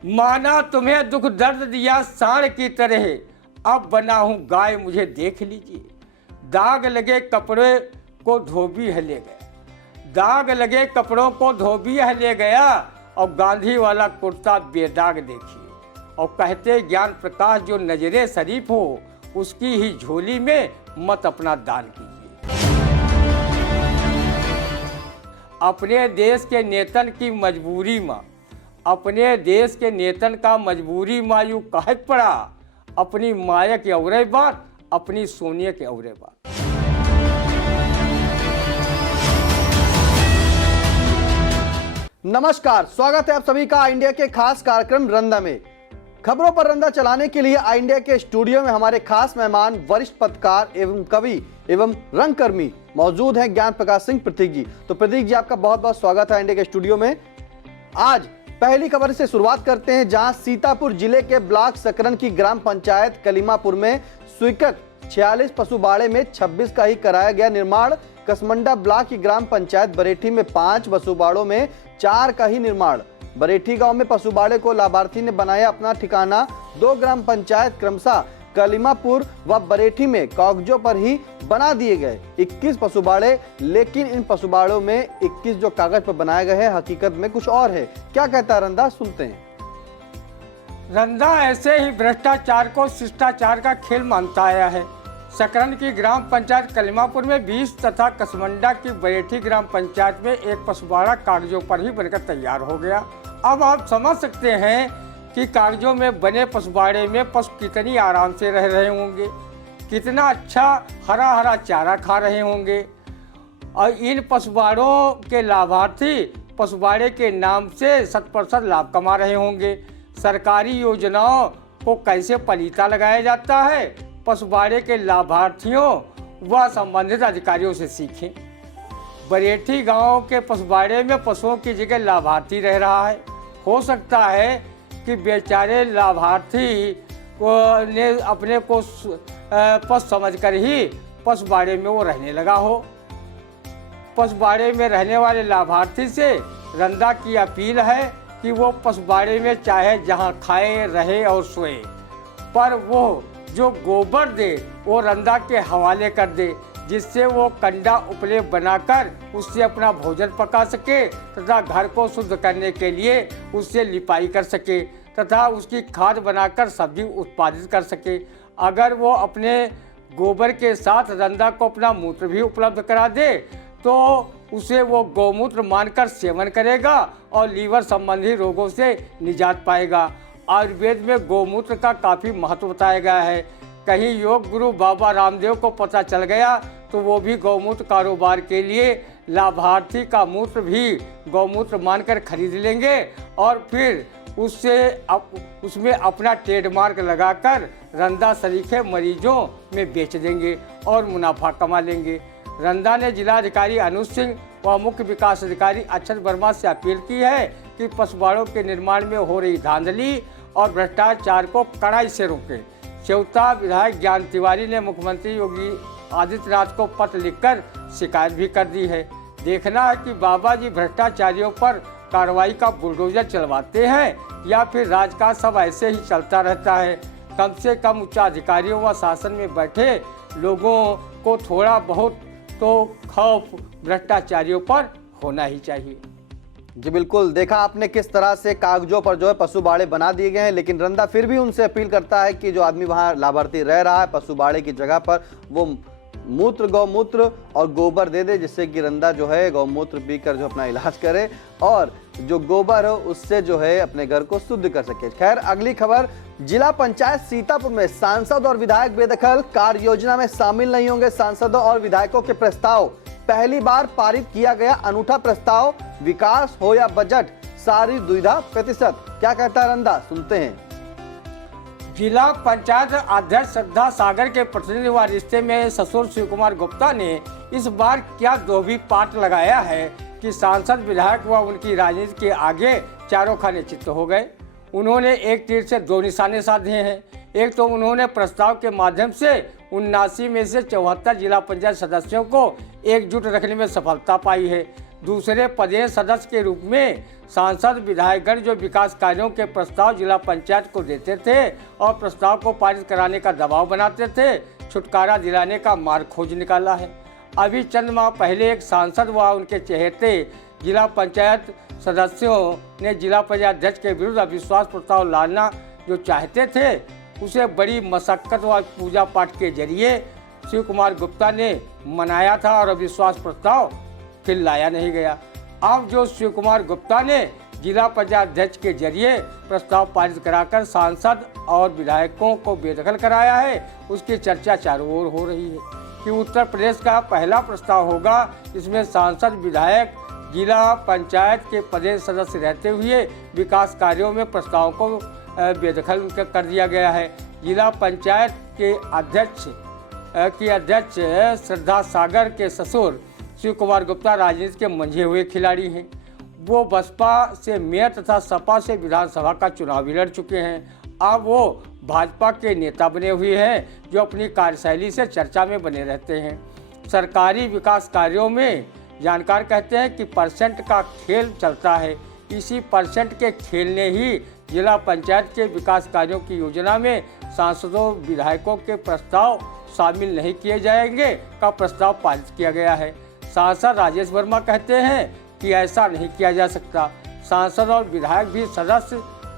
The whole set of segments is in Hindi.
माना तुम्हें दुख दर्द दिया सांड की तरह, अब बना हूँ गाय मुझे देख लीजिए। दाग लगे कपड़े को धोबी है ले गया, दाग लगे कपड़ों को धोबी है ले गया, और गांधी वाला कुर्ता बेदाग देखिए। और कहते ज्ञान प्रकाश जो नजरे शरीफ हो, उसकी ही झोली में मत अपना दान कीजिए। अपने देश के नेतन की मजबूरी माँ, अपने देश के नेतन का मजबूरी माँ यूँ कह पड़ा, अपनी माया के अवरे बात, अपनी सोनिया के अवरे बात। नमस्कार, स्वागत है आप सभी का इंडिया के खास कार्यक्रम रंदा में। खबरों पर रंदा चलाने के लिए इंडिया के स्टूडियो में हमारे खास मेहमान वरिष्ठ पत्रकार एवं कवि एवं रंगकर्मी मौजूद हैं, ज्ञान प्रकाश सिंह प्रतीक जी। तो प्रतीक जी, आपका बहुत बहुत स्वागत है इंडिया के स्टूडियो में। आज पहली खबर से शुरुआत करते हैं, जहां सीतापुर जिले के ब्लॉक सकरन की ग्राम पंचायत कलीमापुर में स्वीकृत 46 पशुबाड़े में 26 का ही कराया गया निर्माण। कसमंडा ब्लॉक की ग्राम पंचायत बरेठी में 5 पशुबाड़ों में 4 का ही निर्माण। बरेठी गांव में पशुबाड़े को लाभार्थी ने बनाया अपना ठिकाना। 2 ग्राम पंचायत क्रमशः कलीमापुर व बरेठी में कागजों पर ही बना दिए गए 21 पशुबाड़े, लेकिन इन पशुबाड़ों में 21 जो कागज पर बनाए गए हैं, हकीकत में कुछ और है। क्या कहता है रंदा, सुनते हैं। रंदा ऐसे ही भ्रष्टाचार को शिष्टाचार का खेल मानता आया है। सकरन की ग्राम पंचायत कलीमापुर में 20 तथा कसमंडा की बरेठी ग्राम पंचायत में 1 पशुबाड़ा कागजों पर ही बनकर तैयार हो गया। अब आप समझ सकते हैं कि कागजों में बने पशुबाड़े में पशु कितनी आराम से रह रहे होंगे, कितना अच्छा हरा हरा चारा खा रहे होंगे, और इन पशुबाड़ों के लाभार्थी पशुबाड़े के नाम से 100% लाभ कमा रहे होंगे। सरकारी योजनाओं को कैसे पलीता लगाया जाता है, पशुबाड़े के लाभार्थियों व संबंधित अधिकारियों से सीखें। बरेठी गांव के पशुबाड़े में पशुओं की जगह लाभार्थी रह रहा है। हो सकता है कि बेचारे लाभार्थी ने अपने को पशु समझकर ही पशुबाड़े में वो रहने लगा हो। पशुबाड़े में रहने वाले लाभार्थी से रंदा की अपील है कि वो पशुबाड़े में चाहे जहां खाए रहे और सोए, पर वो जो गोबर दे वो रंदा के हवाले कर दे, जिससे वो कंडा उपले बनाकर उससे अपना भोजन पका सके तथा घर को शुद्ध करने के लिए उससे लिपाई कर सके तथा उसकी खाद बनाकर सब्जी उत्पादित कर सके। अगर वो अपने गोबर के साथ रंदा को अपना मूत्र भी उपलब्ध करा दे तो उसे वो गौमूत्र मानकर सेवन करेगा और लीवर संबंधी रोगों से निजात पाएगा। आयुर्वेद में गौमूत्र का काफ़ी महत्व बताया गया है। कहीं योग गुरु बाबा रामदेव को पता चल गया तो वो भी गौमूत्र कारोबार के लिए लाभार्थी का मूत्र भी गौमूत्र मानकर खरीद लेंगे और फिर उसमें अपना ट्रेडमार्क लगाकर रंदा सरीखे मरीजों में बेच देंगे और मुनाफा कमा लेंगे। रंदा ने जिलाधिकारी अनुज सिंह व मुख्य विकास अधिकारी अक्षत वर्मा से अपील की है कि पशुबाड़ों के निर्माण में हो रही धांधली और भ्रष्टाचार को कड़ाई से रोकें। सेवता विधायक ज्ञान तिवारी ने मुख्यमंत्री योगी आदित्यनाथ को पत्र लिखकर शिकायत भी कर दी है। देखना है कि बाबा जी भ्रष्टाचारियों पर कार्रवाई का बुलडोजर चलवाते हैं या फिर राजकाज सब ऐसे ही चलता रहता है। कम से कम उच्चाधिकारियों व शासन में बैठे लोगों को थोड़ा बहुत तो खौफ भ्रष्टाचारियों पर होना ही चाहिए। जी बिल्कुल, देखा आपने किस तरह से कागजों पर जो है पशुबाड़े बना दिए गए हैं, लेकिन रंदा फिर भी उनसे अपील करता है कि जो आदमी वहां लाभार्थी रह रहा है पशुबाड़े की जगह पर वो मूत्र गौमूत्र और गोबर दे दे, जिससे कि रंदा जो है गौमूत्र पीकर जो अपना इलाज करे और जो गोबर हो उससे जो है अपने घर को शुद्ध कर सके। खैर, अगली खबर, जिला पंचायत सीतापुर में सांसद और विधायक बेदखल, कार्य योजना में शामिल नहीं होंगे सांसदों और विधायकों के प्रस्ताव। पहली बार पारित किया गया अनूठा प्रस्ताव, विकास हो या बजट, सारी दुविधा प्रतिशत। क्या कहता है रंदा, सुनते हैं। जिला पंचायत अध्यक्ष श्रद्धा सागर के प्रतिनिधि व रिश्ते में ससुर शिव कुमार गुप्ता ने इस बार क्या धोबी पाट लगाया है कि सांसद विधायक व उनकी राजनीति के आगे चारों खाने चित्त हो गए। उन्होंने एक तीर से 2 निशाने साधे हैं। एक तो उन्होंने प्रस्ताव के माध्यम से 79 में से 74 जिला पंचायत सदस्यों को एकजुट रखने में सफलता पाई है। दूसरे प्रदेश सदस्य के रूप में सांसद विधायकगण जो विकास कार्यों के प्रस्ताव जिला पंचायत को देते थे और प्रस्ताव को पारित कराने का दबाव बनाते थे, छुटकारा दिलाने का मार्ग खोज निकाला है। अभी चंद माह पहले एक सांसद व उनके चहेते जिला पंचायत सदस्यों ने जिला पंचायत अध्यक्ष के विरुद्ध अविश्वास प्रस्ताव लाना जो चाहते थे, उसे बड़ी मशक्कत व पूजा पाठ के जरिए शिव कुमार गुप्ता ने मनाया था और अविश्वास प्रस्ताव फिर लाया नहीं गया। अब जो शिव कुमार गुप्ता ने जिला पंचायत अध्यक्ष के जरिए प्रस्ताव पारित कराकर सांसद और विधायकों को बेदखल कराया है, उसकी चर्चा चारों ओर हो रही है कि उत्तर प्रदेश का पहला प्रस्ताव होगा जिसमें सांसद विधायक जिला पंचायत के प्रदेश सदस्य रहते हुए विकास कार्यों में प्रस्तावों को बेदखल कर दिया गया है। जिला पंचायत के अध्यक्ष श्रद्धा सागर के ससुर शिव कुमार गुप्ता राजनीति के मंझे हुए खिलाड़ी हैं। वो बसपा से मेयर तथा सपा से विधानसभा का चुनाव भी लड़ चुके हैं। अब वो भाजपा के नेता बने हुए हैं जो अपनी कार्यशैली से चर्चा में बने रहते हैं। सरकारी विकास कार्यों में जानकार कहते हैं कि परसेंट का खेल चलता है। इसी परसेंट के खेल ने ही जिला पंचायत के विकास कार्यों की योजना में सांसदों विधायकों के प्रस्ताव शामिल नहीं किए जाएंगे का प्रस्ताव पारित किया गया है। सांसद राजेश वर्मा कहते हैं कि ऐसा नहीं किया जा सकता। सांसद और विधायक भी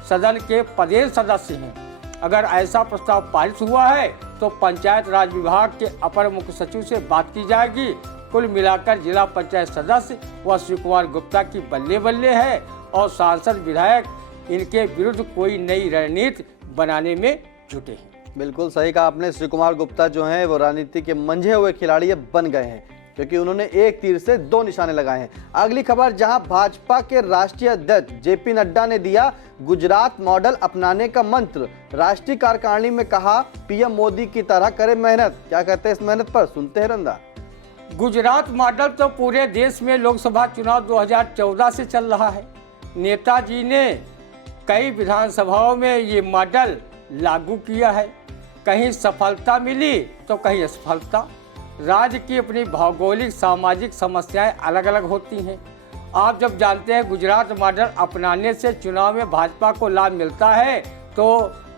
सदन के प्रदेश सदस्य हैं। अगर ऐसा प्रस्ताव पारित हुआ है तो पंचायत राज विभाग के अपर मुख्य सचिव से बात की जाएगी। कुल मिलाकर जिला पंचायत सदस्य व शिव कुमार गुप्ता की बल्ले बल्ले है और सांसद विधायक इनके विरुद्ध कोई नई रणनीति बनाने में जुटे हैं। बिल्कुल सही कहा आपने। शिव कुमार गुप्ता जो हैं वो राजनीति के मंझे हुए खिलाड़ी अब बन गए हैं क्योंकि उन्होंने एक तीर से दो निशाने लगाए हैं। अगली खबर, जहां भाजपा के राष्ट्रीय अध्यक्ष जेपी नड्डा ने दिया गुजरात मॉडल अपनाने का मंत्र। राष्ट्रीय कार्यकारिणी में कहा पीएम मोदी की तरह करे मेहनत। क्या कहते हैं इस मेहनत पर, सुनते हैं रंदा। गुजरात मॉडल तो पूरे देश में लोकसभा चुनाव 2014 से चल रहा है। नेताजी ने कई विधानसभाओं में ये मॉडल लागू किया है। कहीं सफलता मिली तो कहीं असफलता। राज्य की अपनी भौगोलिक सामाजिक समस्याएं अलग अलग होती हैं। आप जब जानते हैं गुजरात मॉडल अपनाने से चुनाव में भाजपा को लाभ मिलता है तो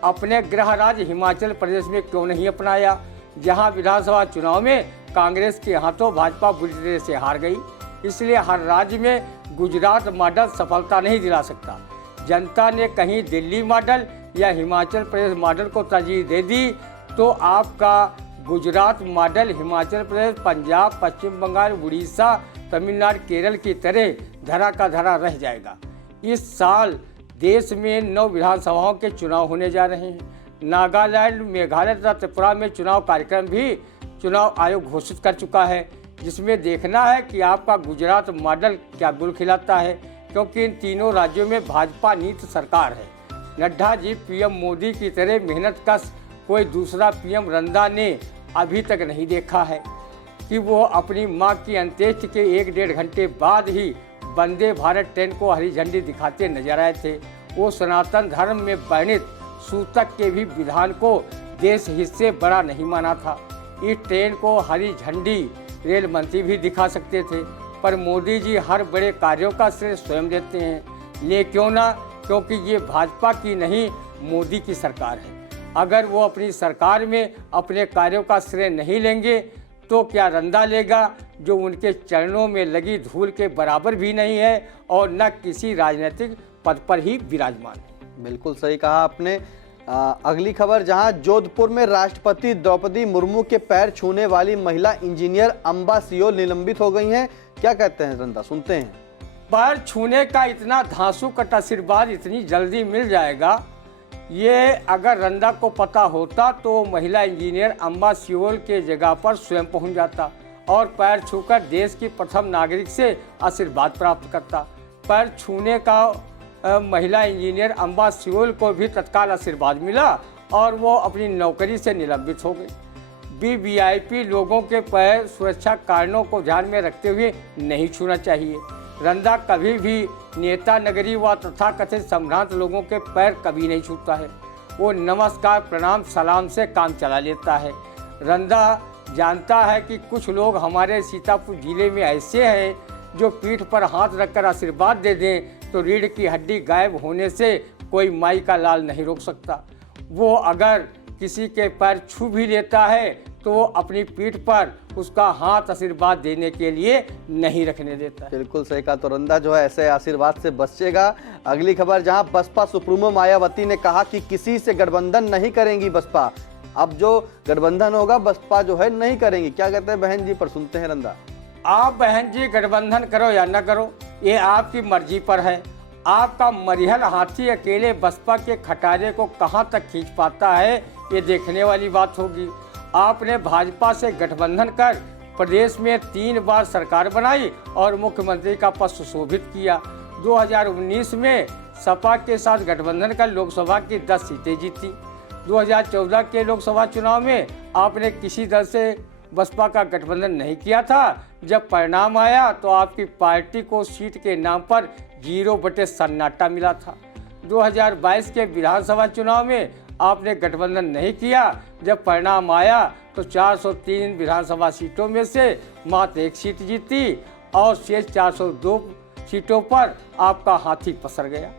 अपने गृह राज्य हिमाचल प्रदेश में क्यों नहीं अपनाया, जहां विधानसभा चुनाव में कांग्रेस के हाथों भाजपा बुरी तरह से हार गई। इसलिए हर राज्य में गुजरात मॉडल सफलता नहीं दिला सकता। जनता ने कहीं दिल्ली मॉडल या हिमाचल प्रदेश मॉडल को तरजीह दे दी तो आपका गुजरात मॉडल हिमाचल प्रदेश, पंजाब, पश्चिम बंगाल, उड़ीसा, तमिलनाडु, केरल की तरह धरा का धरा रह जाएगा। इस साल देश में 9 विधानसभाओं के चुनाव होने जा रहे हैं। नागालैंड, मेघालय तथा त्रिपुरा में चुनाव कार्यक्रम भी चुनाव आयोग घोषित कर चुका है, जिसमें देखना है कि आपका गुजरात मॉडल क्या गुल खिलाता है, क्योंकि इन तीनों राज्यों में भाजपा नीति सरकार है। नड्डा जी पीएम मोदी की तरह मेहनत कश कोई दूसरा पीएम रंदा ने अभी तक नहीं देखा है कि वो अपनी मां की अंत्येष्टि के 1-1.5 घंटे बाद ही वंदे भारत ट्रेन को हरी झंडी दिखाते नजर आए थे। वो सनातन धर्म में वर्णित सूतक के भी विधान को देश हित से बड़ा नहीं माना था। इस ट्रेन को हरी झंडी रेल मंत्री भी दिखा सकते थे, पर मोदी जी हर बड़े कार्यों का श्रेय स्वयं देते हैं। ले क्यों ना, क्योंकि ये भाजपा की नहीं मोदी की सरकार है। अगर वो अपनी सरकार में अपने कार्यों का श्रेय नहीं लेंगे तो क्या रंदा लेगा, जो उनके चरणों में लगी धूल के बराबर भी नहीं है और न किसी राजनीतिक पद पर ही विराजमान है। बिल्कुल सही कहा आपने। अगली खबर, जहां जोधपुर में राष्ट्रपति द्रौपदी मुर्मू के पैर छूने वाली महिला इंजीनियर अंबा सियोल निलंबित हो गई हैं। क्या कहते हैं रंदा, सुनते हैं। पैर छूने का इतना धांसू कट आशीर्वाद इतनी जल्दी मिल जाएगा, ये अगर रंदा को पता होता तो महिला इंजीनियर अंबा सियोल के जगह पर स्वयं पहुंच जाता और पैर छूकर देश की प्रथम नागरिक से आशीर्वाद प्राप्त करता। पैर छूने का महिला इंजीनियर अंबा सियोल को भी तत्काल आशीर्वाद मिला और वो अपनी नौकरी से निलंबित हो गई। वीवीआईपी लोगों के पैर सुरक्षा कारणों को ध्यान में रखते हुए नहीं छूना चाहिए। रंदा कभी भी नेता नगरी व तथाकथित संभ्रांत लोगों के पैर कभी नहीं छूता है। वो नमस्कार, प्रणाम, सलाम से काम चला लेता है। रंदा जानता है कि कुछ लोग हमारे सीतापुर जिले में ऐसे हैं जो पीठ पर हाथ रखकर आशीर्वाद दे दें तो रीढ़ की हड्डी गायब होने से कोई माई का लाल नहीं रोक सकता। वो अगर किसी के पैर छू भी लेता है तो वो अपनी पीठ पर उसका हाथ आशीर्वाद देने के लिए नहीं रखने देता है। बिल्कुल सही कहा। तो रंदा जो है ऐसे आशीर्वाद से बचेगा। अगली खबर, जहां बसपा सुप्रीमो मायावती ने कहा कि किसी से गठबंधन नहीं करेंगी बसपा। अब जो गठबंधन होगा बसपा जो है नहीं करेंगी। क्या कहते हैं बहन जी, पर सुनते हैं रंदा। आप बहन जी गठबंधन करो या न करो, ये आपकी मर्जी पर है। आपका मरिहल हाथी अकेले बसपा के खटारे को कहाँ तक खींच पाता है, ये देखने वाली बात होगी। आपने भाजपा से गठबंधन कर प्रदेश में 3 बार सरकार बनाई और मुख्यमंत्री का पद सुशोभित किया। 2019 में सपा के साथ गठबंधन कर लोकसभा की 10 सीटें जीती। 2014 के लोकसभा चुनाव में आपने किसी दल से बसपा का गठबंधन नहीं किया था। जब परिणाम आया तो आपकी पार्टी को सीट के नाम पर 0 बटे सन्नाटा मिला था। 2022 के विधानसभा चुनाव में आपने गठबंधन नहीं किया। जब परिणाम आया तो 403 विधानसभा सीटों में से मात्र 1 सीट जीती और शेष 402 सीटों पर आपका हाथी पसर गया।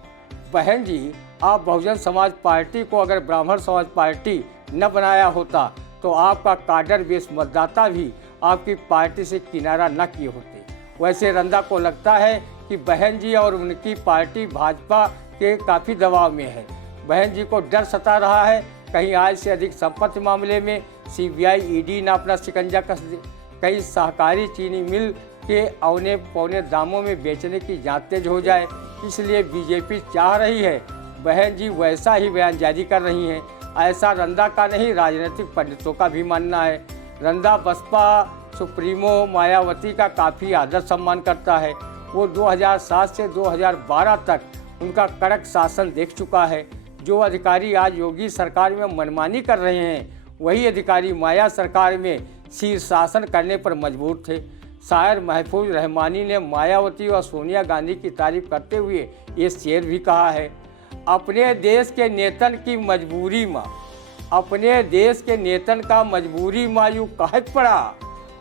बहन जी, आप बहुजन समाज पार्टी को अगर ब्राह्मण समाज पार्टी न बनाया होता तो आपका काडर बेस मतदाता भी आपकी पार्टी से किनारा न किए होते। वैसे रंदा को लगता है कि बहन जी और उनकी पार्टी भाजपा के काफ़ी दबाव में है। बहन जी को डर सता रहा है कहीं आय से अधिक संपत्ति मामले में सीबीआई ईडी न अपना शिकंजा कस दे, कहीं सहकारी चीनी मिल के औने पौने दामों में बेचने की जांच तेज हो जाए। इसलिए बीजेपी चाह रही है बहन जी वैसा ही बयान जारी कर रही हैं। ऐसा रंदा का नहीं, राजनीतिक पंडितों का भी मानना है। रंदा बसपा सुप्रीमो मायावती का काफ़ी आदर सम्मान करता है। वो 2007 से 2012 तक उनका कड़क शासन देख चुका है। जो अधिकारी आज योगी सरकार में मनमानी कर रहे हैं, वही अधिकारी माया सरकार में शीर्षासन करने पर मजबूर थे। शायर महफूज रहमानी ने मायावती और सोनिया गांधी की तारीफ करते हुए ये शेर भी कहा है, अपने देश के नेतन की मजबूरी माँ, अपने देश के नेतन का मजबूरी माँ यूँ कहत पड़ा,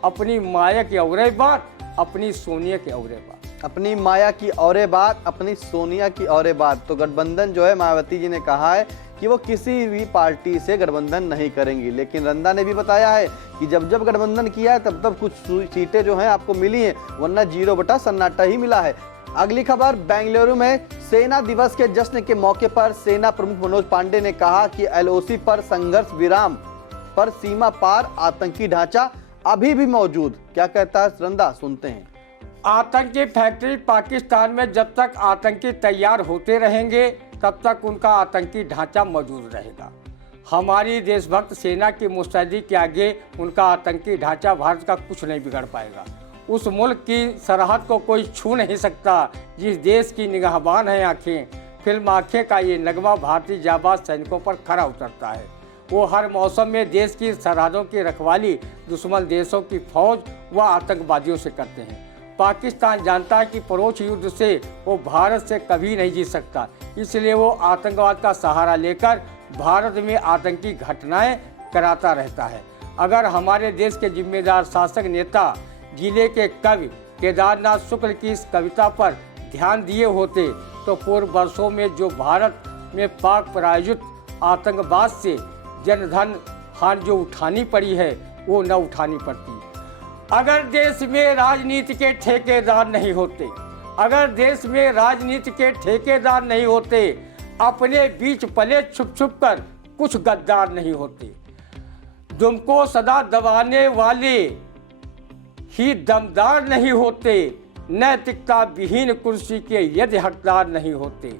अपनी माया की औरे बात, अपनी सोनिया की औरे बात। अपनी माया की औरे बात, अपनी सोनिया की औरे बात। तो गठबंधन जो है मायावती जी ने कहा है कि वो किसी भी पार्टी से गठबंधन नहीं करेंगी। लेकिन रंदा ने भी बताया है कि जब जब गठबंधन किया है तब तब कुछ सीटें जो हैं आपको मिली हैं, वरना 0 बटा सन्नाटा ही मिला है। अगली खबर, बेंगलुरु में सेना दिवस के जश्न के मौके पर सेना प्रमुख मनोज पांडे ने कहा कि एलओसी पर संघर्ष विराम पर सीमा पार आतंकी ढांचा अभी भी मौजूद। क्या कहता है रंदा, सुनते हैं। आतंकी फैक्ट्री पाकिस्तान में जब तक आतंकी तैयार होते रहेंगे तब तक उनका आतंकी ढांचा मौजूद रहेगा। हमारी देशभक्त सेना की मुस्तैदी के आगे उनका आतंकी ढांचा भारत का कुछ नहीं बिगड़ पाएगा। उस मुल्क की सरहद को कोई छू नहीं सकता जिस देश की निगाहबान है आँखें। फिल्म आँखें का ये नगमा भारतीय जाबाज सैनिकों पर खरा उतरता है। वो हर मौसम में देश की सरहदों की रखवाली दुश्मन देशों की फौज व आतंकवादियों से करते हैं। पाकिस्तान जानता है कि परोक्ष युद्ध से वो भारत से कभी नहीं जीत सकता, इसलिए वो आतंकवाद का सहारा लेकर भारत में आतंकी घटनाएं कराता रहता है। अगर हमारे देश के जिम्मेदार शासक नेता जिले के कवि केदारनाथ शुक्ल की इस कविता पर ध्यान दिए होते तो पूर्व वर्षों में जो भारत में पाक प्रायोजित आतंकवाद से जनधन हानि जो उठानी पड़ी है वो न उठानी पड़ती। अगर देश में राजनीति के ठेकेदार नहीं होते, अगर देश में राजनीति के ठेकेदार नहीं होते, अपने बीच पले छुप छुप कर कुछ गद्दार नहीं होते, तुमको सदा दबाने वाले ही दमदार नहीं होते, नैतिकता विहीन कुर्सी के यदि हकदार नहीं होते,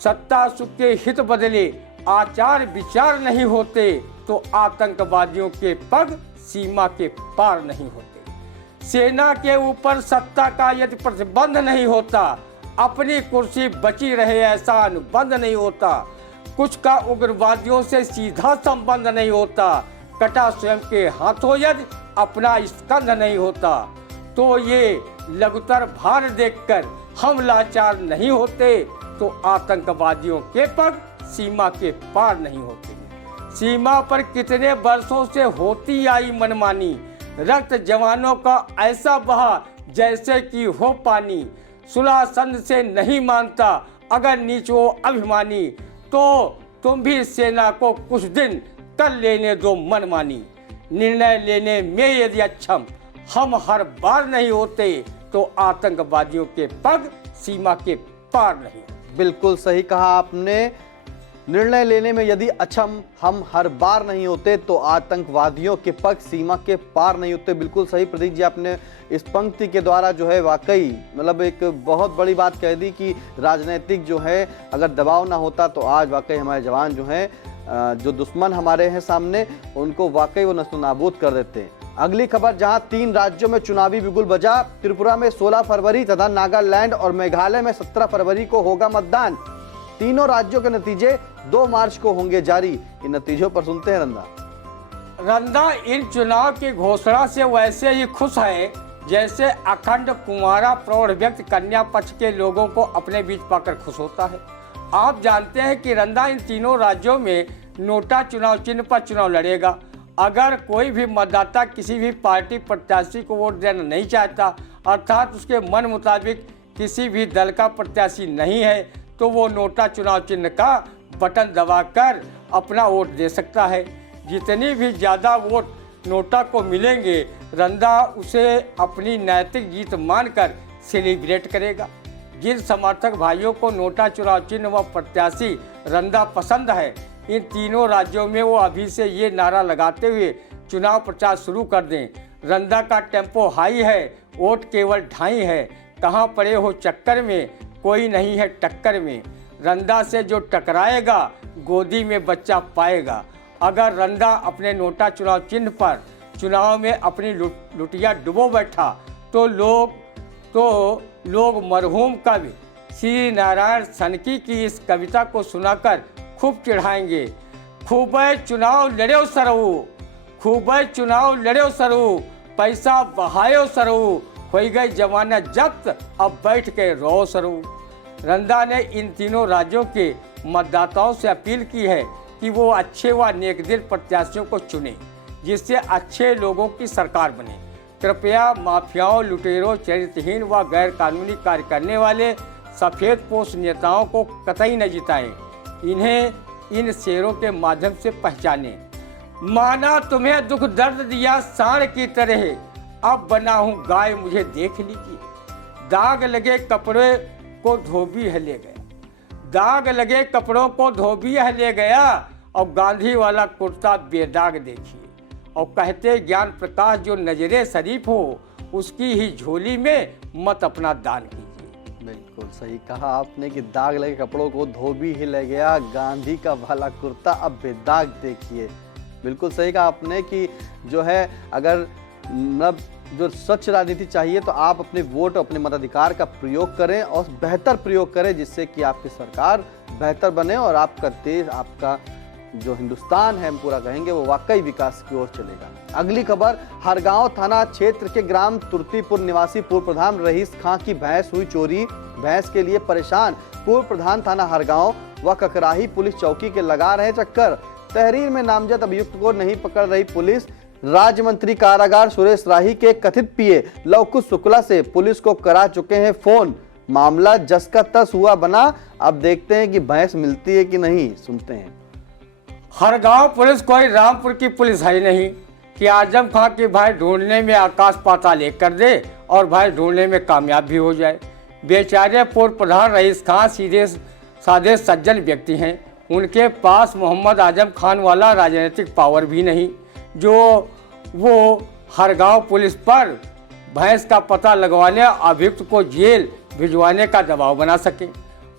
सत्ता सुख के हित बदले आचार विचार नहीं होते, तो आतंकवादियों के पग सीमा के पार नहीं होते। सेना के ऊपर सत्ता का यदि प्रतिबंध नहीं होता, अपनी कुर्सी बची रहे ऐसा अनुबंध नहीं होता, कुछ का उग्रवादियों से सीधा संबंध नहीं होता, कटा स्वयं के हाथों यदि अपना स्कंध नहीं होता, तो ये लघुतर भार देखकर हम लाचार नहीं होते, तो आतंकवादियों के पग सीमा के पार नहीं होते। सीमा पर कितने वर्षों से होती आई मनमानी, रक्त जवानों का ऐसा बहा जैसे कि हो पानी, सुलह संध से नहीं मानता अगर नीच हो अभिमानी, तो तुम भी सेना को कुछ दिन कर लेने दो मनमानी। निर्णय लेने में यदि अक्षम हम हर बार नहीं होते, तो आतंकवादियों के पग सीमा के पार नहीं। बिल्कुल सही कहा आपने। निर्णय लेने में यदि अक्षम हम हर बार नहीं होते, तो आतंकवादियों के पग सीमा के पार नहीं होते। बिल्कुल सही प्रदीप जी, आपने इस पंक्ति के द्वारा जो है वाकई मतलब एक बहुत बड़ी बात कह दी कि राजनीतिक जो है अगर दबाव ना होता, तो आज वाकई हमारे जवान जो हैं, जो दुश्मन हमारे हैं सामने, उनको वाकई वो नस्तनाबूद कर देते हैं। अगली खबर, जहां 3 राज्यों में चुनावी बिगुल बजा। त्रिपुरा में 16 फरवरी तथा नागालैंड और मेघालय में 17 फरवरी को होगा मतदान। तीनों राज्यों के नतीजे 2 मार्च को होंगे जारी। इन नतीजों पर सुनते हैं रंदा। रंदा इन चुनाव की घोषणा से वैसे ही खुश है जैसे अखंड कुंवारा प्रौढ़ व्यक्ति कन्या पक्ष के लोगों को अपने बीच पाकर खुश होता है। आप जानते हैं कि रंदा इन तीनों राज्यों में नोटा चुनाव चिन्ह पर चुनाव लड़ेगा। अगर कोई भी मतदाता किसी भी पार्टी प्रत्याशी को वोट देना नहीं चाहता, अर्थात उसके मन मुताबिक किसी भी दल का प्रत्याशी नहीं है, तो वो नोटा चुनाव चिन्ह का बटन दबाकर अपना वोट दे सकता है। जितनी भी ज़्यादा वोट नोटा को मिलेंगे, रंदा उसे अपनी नैतिक जीत मानकर सेलिब्रेट करेगा। जिन समर्थक भाइयों को नोटा चुनाव चिन्ह व प्रत्याशी रंदा पसंद है, इन तीनों राज्यों में वो अभी से ये नारा लगाते हुए चुनाव प्रचार शुरू कर दें। रंदा का टेम्पो हाई है, वोट केवल ढाई है, कहाँ पड़े हो चक्कर में, कोई नहीं है टक्कर में। रंदा से जो टकराएगा गोदी में बच्चा पाएगा। अगर रंदा अपने नोटा चुनाव चिन्ह पर चुनाव में अपनी लुटिया डुबो बैठा, तो लोग मरहूम कवि श्री नारायण सनकी की इस कविता को सुनाकर खूब चिढ़ाएंगे। खूबे चुनाव लड़ो सरऊ, खूबे चुनाव लड़ो सरऊ, पैसा बहायो सरऊ, हो गई जमाना जब्त, अब बैठ के रो सरऊ। रंदा ने इन तीनों राज्यों के मतदाताओं से अपील की है कि वो अच्छे व नेकदिल प्रत्याशियों को चुने, जिससे अच्छे लोगों की सरकार बने। कृपया माफियाओं, लुटेरों, चरित्रहीन व गैर कानूनी कार्य करने वाले सफ़ेद पोश नेताओं को कतई न जिताएं। इन्हें इन शेरों के माध्यम से पहचाने। माना तुम्हें दुख दर्द दिया सांड की तरह, अब बना हूँ गाय मुझे देख लीजिए। दाग लगे कपड़े को धोबी है ले गया, दाग लगे कपड़ों को धोबी है ले गया, और गांधी वाला कुर्ता बेदाग देखिए। और कहते ज्ञान प्रकाश जो नजरे शरीफ हो, उसकी ही झोली में मत अपना दान कीजिए। बिल्कुल सही कहा आपने कि दाग लगे कपड़ों को धोबी ही ले गया, गांधी का वाला कुर्ता अब बेदाग देखिए। बिल्कुल सही कहा आपने कि जो है अगर मतलब जो स्वच्छ राजनीति चाहिए, तो आप अपने वोट, अपने मताधिकार का प्रयोग करें और बेहतर प्रयोग करें, जिससे कि आपकी सरकार बेहतर बने और आपका देश, आपका जो हिंदुस्तान है हम पूरा कहेंगे, वो वाकई विकास की ओर चलेगा। अगली खबर, हरगांव थाना क्षेत्र के ग्राम तुर्तीपुर निवासी पूर्व प्रधान रईस खां की भैंस हुई चोरी। भैंस के लिए परेशान पूर्व प्रधान थाना हरगांव व ककराही पुलिस चौकी के लगा रहे चक्कर। तहरीर में नामजद अभियुक्त को नहीं पकड़ रही पुलिस। राज्य मंत्री कारागार सुरेश राही के कथित पीए लवकुश शुक्ला से पुलिस को करा चुके हैं फोन। मामला जस का तस हुआ बना। अब देखते हैं कि भैंस मिलती है कि नहीं, सुनते हैं। हरगांव पुलिस कोई रामपुर की पुलिस है नहीं कि आजम खां के भाई ढूंढने में आकाश पाताल एक कर दे और भाई ढूंढने में कामयाब भी हो जाए। बेचारे पूर्व प्रधान रईस खां सीधे साधे सज्जन व्यक्ति हैं। उनके पास मोहम्मद आजम खान वाला राजनीतिक पावर भी नहीं जो वो हरगांव पुलिस पर भैंस का पता लगवाने, अभियुक्त को जेल भिजवाने का दबाव बना सके।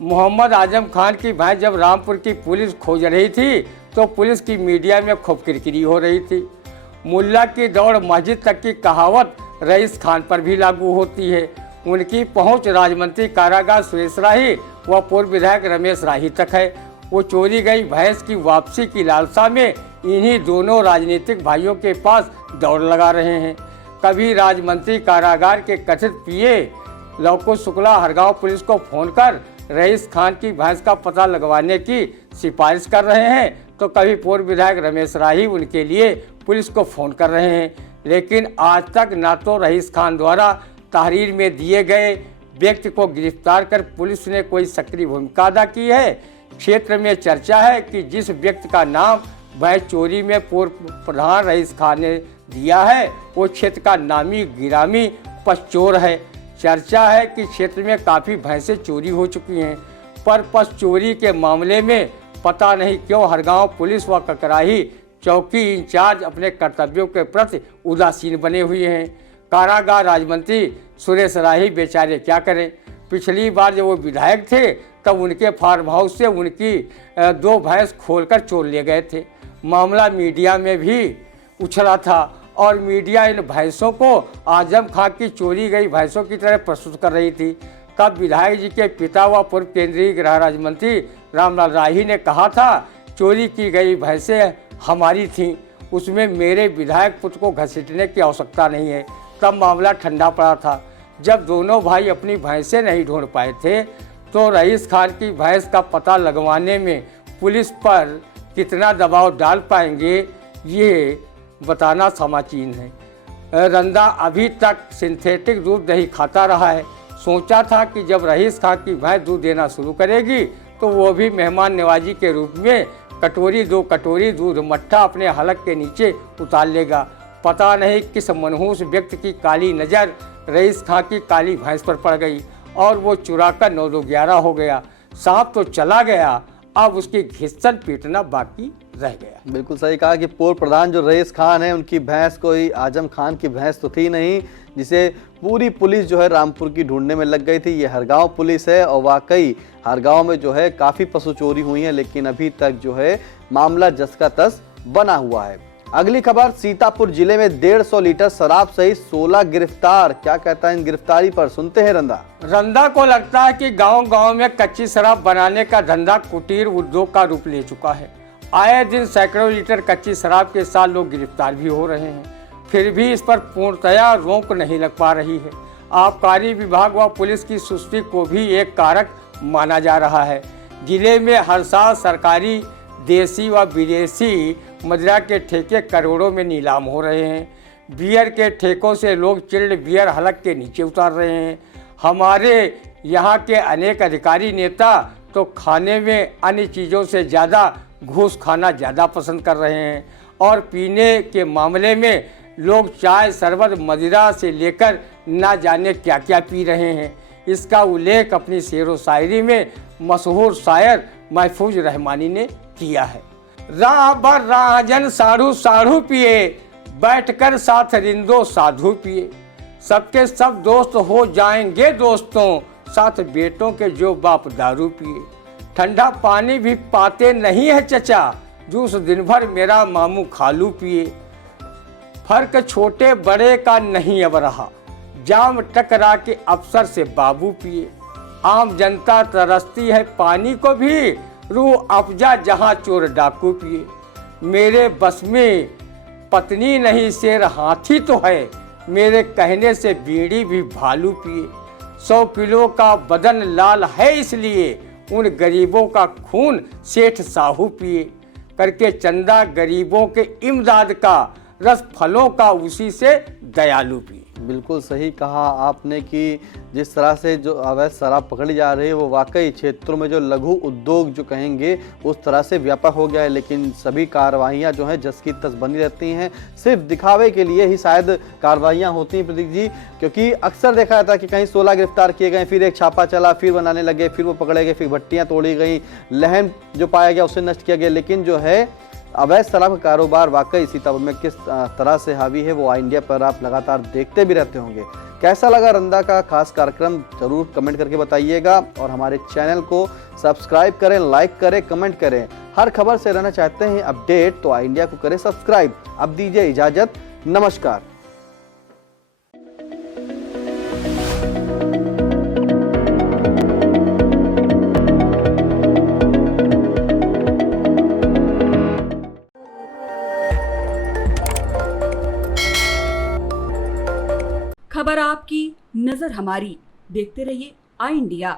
मोहम्मद आजम खान की भैंस जब रामपुर की पुलिस खोज रही थी, तो पुलिस की मीडिया में खूब किरकिरी हो रही थी। मुल्ला की दौड़ मस्जिद तक की कहावत रईस खान पर भी लागू होती है। उनकी पहुंच राज्यमंत्री कारागार सुरेश राही व पूर्व विधायक रमेश राही तक है। वो चोरी गई भैंस की वापसी की लालसा में इन्हीं दोनों राजनीतिक भाइयों के पास दौड़ लगा रहे हैं। कभी राज्यमंत्री कारागार के कथित पीए लवकुश शुक्ला हरगांव पुलिस को फोन कर रईस खान की भैंस का पता लगवाने की सिफारिश कर रहे हैं, तो कभी पूर्व विधायक रमेश राही उनके लिए पुलिस को फ़ोन कर रहे हैं। लेकिन आज तक ना तो रईस खान द्वारा तहरीर में दिए गए व्यक्ति को गिरफ्तार कर पुलिस ने कोई सक्रिय भूमिका अदा की है। क्षेत्र में चर्चा है कि जिस व्यक्ति का नाम भैंस चोरी में पूर्व प्रधान रईस खान ने दिया है वो क्षेत्र का नामी गिरामी पशचोर है। चर्चा है कि क्षेत्र में काफ़ी भैंसें चोरी हो चुकी हैं, पर पशु चोरी के मामले में पता नहीं क्यों हरगांव पुलिस व ककराही चौकी इंचार्ज अपने कर्तव्यों के प्रति उदासीन बने हुए हैं। कारागार राज्य मंत्री सुरेश राही बेचारे क्या करें। पिछली बार जब वो विधायक थे तब उनके फार्म हाउस से उनकी 2 भैंस खोलकर चोर ले गए थे। मामला मीडिया में भी उछला था और मीडिया इन भैंसों को आजम खां की चोरी गई भैंसों की तरह प्रस्तुत कर रही थी। तब विधायक जी के पिता व पूर्व केंद्रीय गृह राज्य मंत्री रामलाल राही ने कहा था चोरी की गई भैंसें हमारी थीं, उसमें मेरे विधायक पुत्र को घसीटने की आवश्यकता नहीं है। तब मामला ठंडा पड़ा था। जब दोनों भाई अपनी भैंसें नहीं ढूंढ पाए थे तो रईस खान की भैंस का पता लगवाने में पुलिस पर कितना दबाव डाल पाएंगे ये बताना समाचीन है। रंदा अभी तक सिंथेटिक दूध दही खाता रहा है। सोचा था कि जब रईस खान की भैंस दूध देना शुरू करेगी तो वो भी मेहमान नवाजी के रूप में कटोरी 2 कटोरी दूध मट्ठा अपने हलक के नीचे उतार लेगा। पता नहीं किस मनहूस व्यक्ति की काली नज़र रईस खां की काली भैंस पर पड़ गई और वो चुराकर 9-11 हो गया। सांप तो चला गया, अब उसकी घिस्सन पीटना बाकी रह गया। बिल्कुल सही कहा कि पूर्व प्रधान जो रईस खान है उनकी भैंस कोई आजम खान की भैंस तो थी नहीं, जिसे पूरी पुलिस जो है रामपुर की ढूंढने में लग गई थी। ये हरगांव पुलिस है और वाकई हरगांव में जो है काफ़ी पशु चोरी हुई है, लेकिन अभी तक जो है मामला जस का तस बना हुआ है। अगली खबर, सीतापुर जिले में 150 लीटर शराब सहित 16 गिरफ्तार। क्या कहता है इन गिरफ्तारी पर, सुनते हैं रंदा। रंदा को लगता है कि गांव-गांव में कच्ची शराब बनाने का धंधा कुटीर उद्योग का रूप ले चुका है। आए दिन सैकड़ों लीटर कच्ची शराब के साथ लोग गिरफ्तार भी हो रहे हैं, फिर भी इस पर पूर्णतया रोक नहीं लग पा रही है। आबकारी विभाग व पुलिस की सुस्ती को भी एक कारक माना जा रहा है। जिले में हर साल सरकारी देसी व विदेशी मदिरा के ठेके करोड़ों में नीलाम हो रहे हैं। बियर के ठेकों से लोग चिल्ड बियर हलक के नीचे उतार रहे हैं। हमारे यहाँ के अनेक अधिकारी नेता तो खाने में अन्य चीज़ों से ज़्यादा घूस खाना ज़्यादा पसंद कर रहे हैं और पीने के मामले में लोग चाय शरबत मदिरा से लेकर ना जाने क्या क्या पी रहे हैं। इसका उल्लेख अपनी शेरो शायरी में मशहूर शायर महफूज रहमानी ने किया है। राह बर राजन साढ़ू साढ़ू पिए, बैठकर साथ रिंदो साधु पिए, सबके सब दोस्त हो जाएंगे दोस्तों, साथ बेटों के जो बाप दारू पिए। ठंडा पानी भी पाते नहीं है चचा, जूस दिन भर मेरा मामू खालू पिए। फर्क छोटे बड़े का नहीं अब रहा, जाम टकरा के अफसर से बाबू पिए। आम जनता तरसती है पानी को भी, रूह अफजा जहाँ चोर डाकू पिए। मेरे बस में पत्नी नहीं शेर हाथी तो है, मेरे कहने से बीड़ी भी भालू पिए। 100 किलो का बदन लाल है इसलिए, उन गरीबों का खून सेठ साहू पिए। करके चंदा गरीबों के इमदाद का, रस फलों का उसी से दयालु पिए। बिल्कुल सही कहा आपने कि जिस तरह से जो अवैध शराब पकड़ी जा रही है वो वाकई क्षेत्रों में जो लघु उद्योग जो कहेंगे उस तरह से व्यापक हो गया है, लेकिन सभी कार्रवाइयाँ जो हैं जस की तस बनी रहती हैं। सिर्फ दिखावे के लिए ही शायद कार्रवाइयाँ होती हैं प्रतीक जी, क्योंकि अक्सर देखा जाता है कि कहीं 16 गिरफ्तार किए गए, फिर एक छापा चला, फिर बनाने लगे, फिर वो पकड़े गए, फिर भट्टियाँ तोड़ी गई, लहन जो पाया गया उसे नष्ट किया गया। लेकिन जो है अवैध शराब का कारोबार वाकई सीतापुर में किस तरह से हावी है वो इंडिया पर आप लगातार देखते भी रहते होंगे। कैसा लगा रंदा का खास कार्यक्रम जरूर कमेंट करके बताइएगा और हमारे चैनल को सब्सक्राइब करें, लाइक करें, कमेंट करें। हर खबर से रहना चाहते हैं अपडेट तो इंडिया को करें सब्सक्राइब। अब दीजिए इजाजत, नमस्कार। खबर आपकी, नजर हमारी। देखते रहिए आई इंडिया।